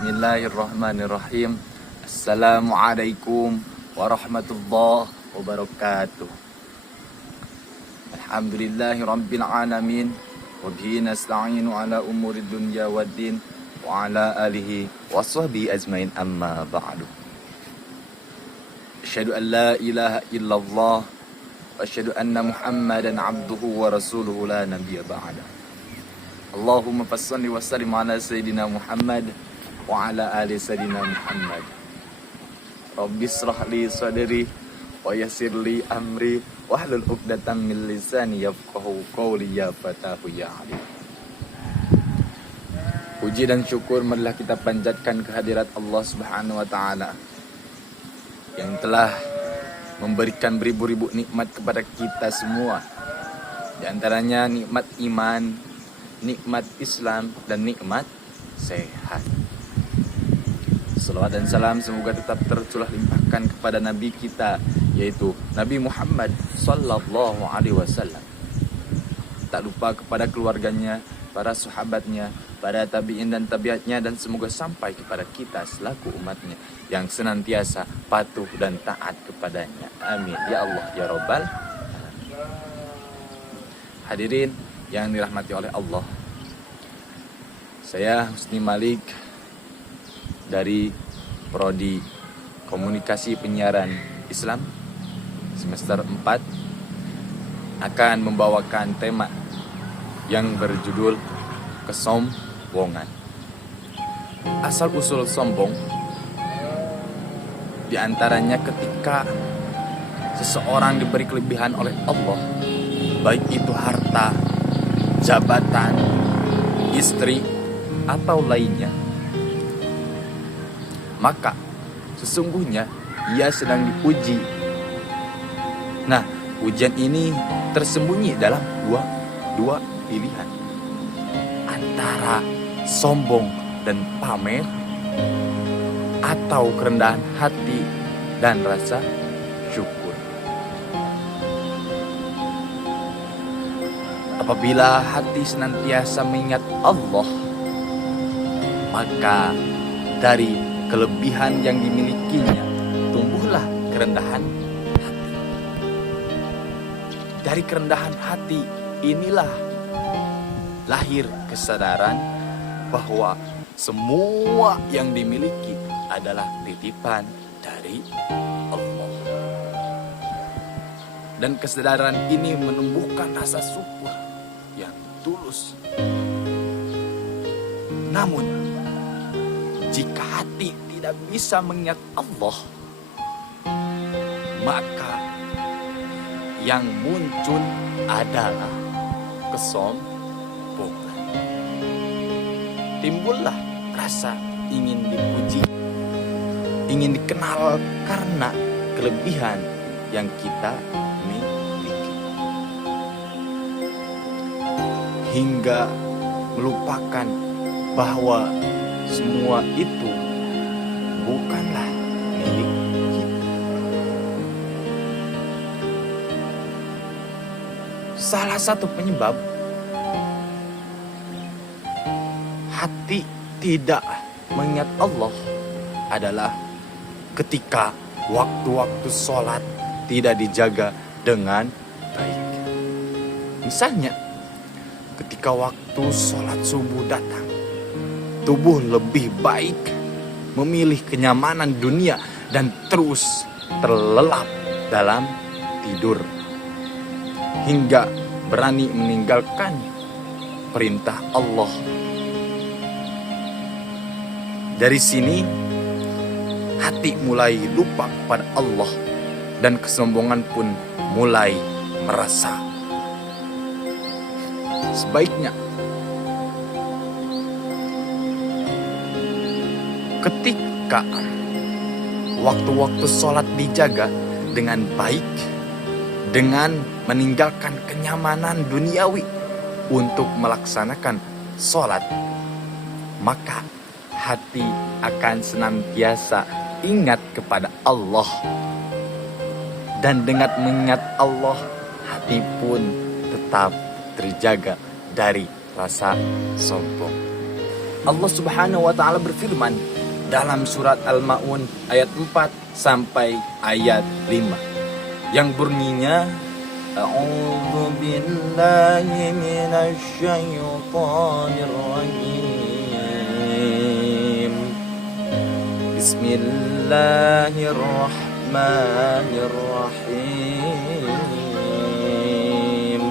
Bismillahirrahmanirrahim. Assalamualaikum warahmatullahi wabarakatuh. Alhamdulillahi rabbil alamin. Wa bihi nasta'inu ala umuri dunya waddin. Wa ala alihi wa sahbihi ajmain, amma ba'du. Asyhadu an la ilaha illallah wa asyhadu anna Muhammadan abduhu wa rasuluhu la nabiyya ba'da. Allahumma fassalli wa sallim ala sayyidina Muhammad wa ala ali sayyidina Muhammad. Rabbi israh li sadri wa yassir li amri wahlul 'uqdatam min lisani yafqahu qawli ya fatahu ya alim. Puji dan syukur marilah kita panjatkan kehadirat Allah Subhanahu wa taala yang telah memberikan beribu-ribu nikmat kepada kita semua. Di antaranya nikmat iman, nikmat Islam, dan nikmat sehat. Salawat dan salam semoga tetap tercurah limpahkan kepada Nabi kita, yaitu Nabi Muhammad sallallahu alaihi wasallam. Tak lupa kepada keluarganya, para sahabatnya, para tabi'in dan tabiatnya, dan semoga sampai kepada kita selaku umatnya yang senantiasa patuh dan taat kepadanya. Amin ya Allah ya Rabbal alamin. Hadirin yang dirahmati oleh Allah, saya Husni Malik dari Prodi Komunikasi Penyiaran Islam semester 4 akan membawakan tema yang berjudul kesombongan. Asal usul sombong di antaranya ketika seseorang diberi kelebihan oleh Allah, baik itu harta, jabatan, istri, atau lainnya, maka sesungguhnya ia sedang diuji. Nah, ujian ini tersembunyi dalam dua pilihan, antara sombong dan pamer, atau kerendahan hati dan rasa syukur. Apabila hati senantiasa mengingat Allah, maka dari kelebihan yang dimilikinya tumbuhlah kerendahan hati. Dari kerendahan hati inilah lahir kesadaran bahwa semua yang dimiliki adalah titipan dari Allah. Dan kesadaran ini menumbuhkan rasa syukur yang tulus. Namun, jika hati tidak bisa mengingat Allah, maka yang muncul adalah kesombongan. Timbullah rasa ingin dipuji, ingin dikenal karena kelebihan yang kita miliki, hingga melupakan bahwa semua itu bukanlah milik kita. Salah satu penyebab hati tidak mengingat Allah adalah ketika waktu-waktu sholat tidak dijaga dengan baik. Misalnya, ketika waktu sholat subuh datang, tubuh lebih baik memilih kenyamanan dunia dan terus terlelap dalam tidur, hingga berani meninggalkan perintah Allah. Dari sini hati mulai lupa kepada Allah dan kesombongan pun mulai merasa. Sebaiknya ketika waktu-waktu sholat dijaga dengan baik, dengan meninggalkan kenyamanan duniawi untuk melaksanakan sholat, maka hati akan senantiasa ingat kepada Allah. Dan dengan mengingat Allah, hati pun tetap terjaga dari rasa sombong. Allah Subhanahu wa taala berfirman dalam surat Al-Maun ayat 4 sampai ayat 5 yang bunyinya A'udzu billahi minasy syaithanir rajim. Bismillahirrahmanirrahim.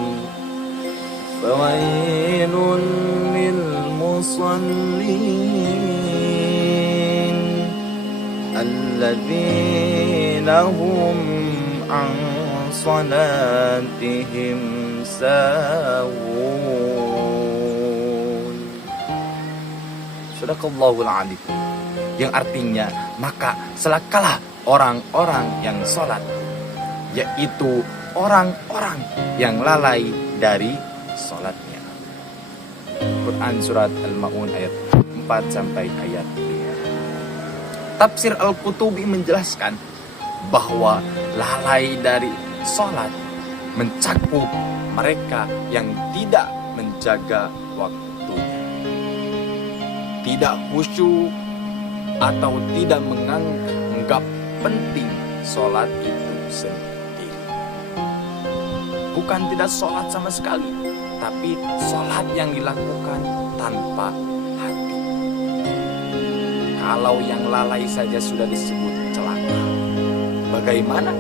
Fawailun lil musallin alladzina hum an salatihim sahun. Sadaqallahul alim. Yang artinya, maka celakalah orang-orang yang sholat, yaitu orang-orang yang lalai dari sholatnya. Quran surat Al-Maun ayat 4 sampai ayat 5. Tafsir Al-Qutubi menjelaskan bahwa lalai dari sholat mencakup mereka yang tidak menjaga waktunya, tidak khusyuk atau tidak menganggap penting sholat itu sendiri. Bukan tidak sholat sama sekali, tapi sholat yang dilakukan tanpa hati. Kalau yang lalai saja sudah disebut celaka, bagaimana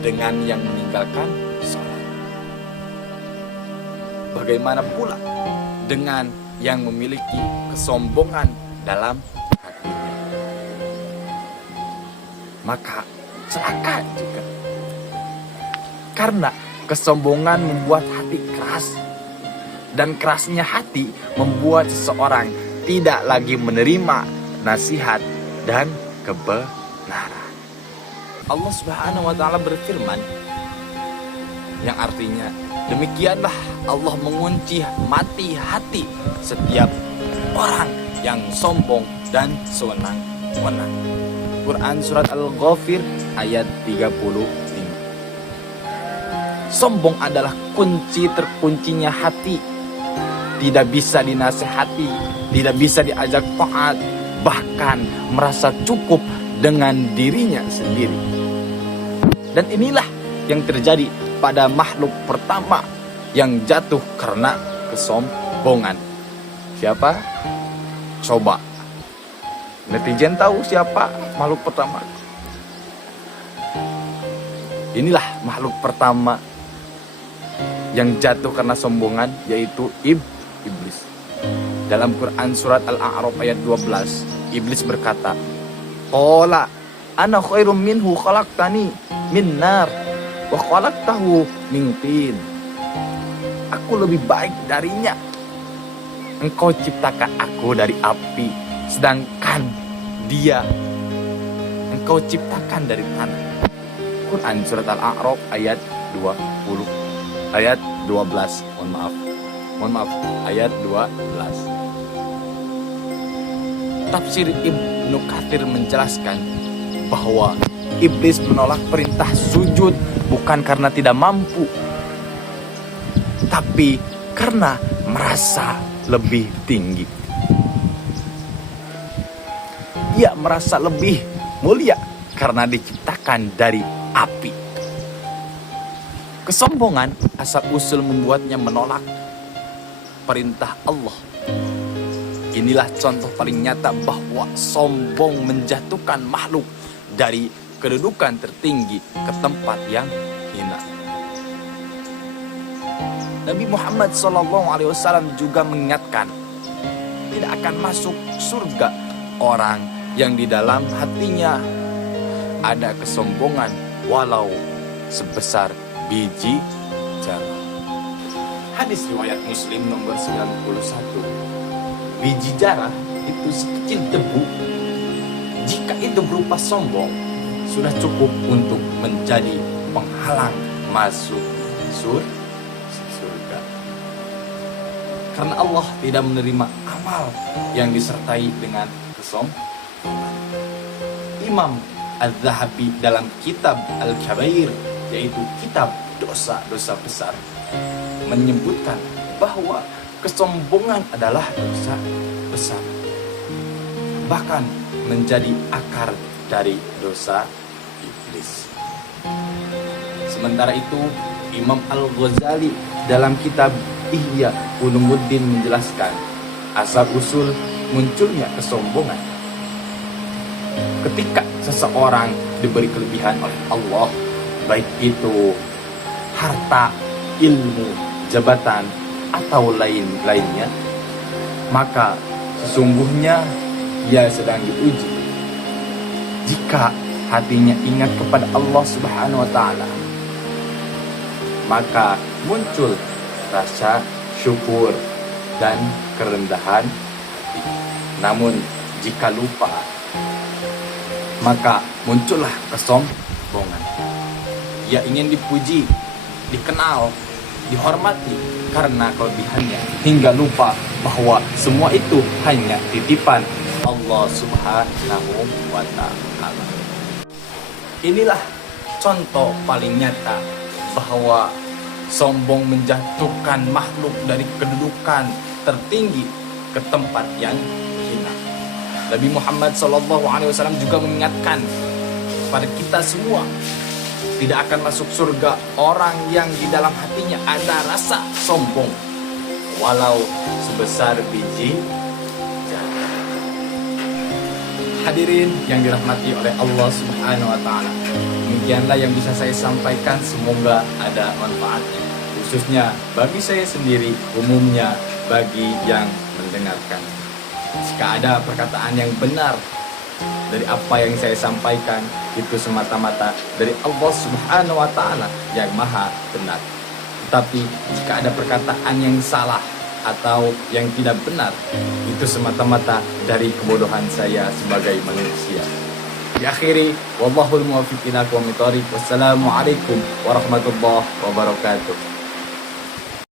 dengan yang meninggalkan sholat? Bagaimana pula dengan yang memiliki kesombongan dalam hatinya? Maka celaka juga. Karena kesombongan membuat hati keras, dan kerasnya hati membuat seseorang tidak lagi menerima nasihat dan kebenaran. Allah Subhanahu wa taala berfirman yang artinya, demikianlah Allah mengunci mati hati setiap orang yang sombong dan sewenang-wenang. Quran surat Al-Ghafir ayat 35. Sombong adalah kunci terkuncinya hati. Tidak bisa dinasehati, tidak bisa diajak taat, bahkan merasa cukup dengan dirinya sendiri. Dan inilah yang terjadi pada makhluk pertama yang jatuh karena kesombongan. Siapa? Coba netizen tahu siapa makhluk pertama? Inilah makhluk pertama yang jatuh karena sombongan, yaitu iblis. Dalam Quran surat Al-A'raf ayat 12, iblis berkata, "Qala ana khairum minhu khalaqtani min nar wa khalaqtahu min tin." Aku lebih baik darinya. Engkau ciptakan aku dari api, sedangkan dia engkau ciptakan dari tanah. Quran surat Al-A'raf ayat 20 ayat 12. Mohon maaf, ayat 12. Tafsir Ibnu Katsir menjelaskan bahwa iblis menolak perintah sujud bukan karena tidak mampu, tapi karena merasa lebih tinggi. Ia merasa lebih mulia karena diciptakan dari api. Kesombongan asal-usul membuatnya menolak perintah Allah. Inilah contoh paling nyata bahwa sombong menjatuhkan makhluk dari kedudukan tertinggi ke tempat yang hina. Nabi Muhammad SAW juga mengingatkan, tidak akan masuk surga orang yang di dalam hatinya ada kesombongan walau sebesar biji jara. Hadis riwayat Muslim nomor 91. Biji jara itu sekecil debu. Jika itu berupa sombong, sudah cukup untuk menjadi penghalang masuk surga. Karena Allah tidak menerima amal yang disertai dengan kesombongan. Imam Az-Zahabi dalam kitab Al-Kabair, yaitu kitab dosa-dosa besar, menyebutkan bahwa kesombongan adalah dosa besar. bahkan menjadi akar dari dosa iblis. Sementara itu, Imam Al-Ghazali dalam kitab Ihya Ulumuddin menjelaskan asal-usul munculnya kesombongan. Ketika seseorang diberi kelebihan oleh Allah, baik itu harta, ilmu, jabatan, atau lain-lainnya, maka sesungguhnya ia sedang diuji. Jika hatinya ingat kepada Allah Subhanahu wa Ta'ala, maka muncul rasa syukur dan kerendahan hati. Namun jika lupa, maka muncullah kesombongan. Ia ingin dipuji, dikenal, dihormati karena kelebihannya, hingga lupa bahwa semua itu hanya titipan Allah Subhanahu wa Ta'ala. Inilah contoh paling nyata bahwa sombong menjatuhkan makhluk dari kedudukan tertinggi ke tempat yang hina. Nabi Muhammad SAW juga mengingatkan pada kita semua, tidak akan masuk surga orang yang di dalam hatinya ada rasa sombong, walau sebesar biji jari. Hadirin yang dirahmati oleh Allah Subhanahu wa Ta'ala, demikianlah yang bisa saya sampaikan, semoga ada manfaatnya, khususnya bagi saya sendiri, umumnya bagi yang mendengarkan. Jika ada perkataan yang benar dari apa yang saya sampaikan, itu semata-mata dari Allah Subhanahu wa Ta'ala yang maha benar. Tetapi jika ada perkataan yang salah atau yang tidak benar, itu semata-mata dari kebodohan saya sebagai manusia. Diakhiri, wallahul muwaffiq ila aqwamit thoriq. Wassalamualaikum warahmatullahi wabarakatuh.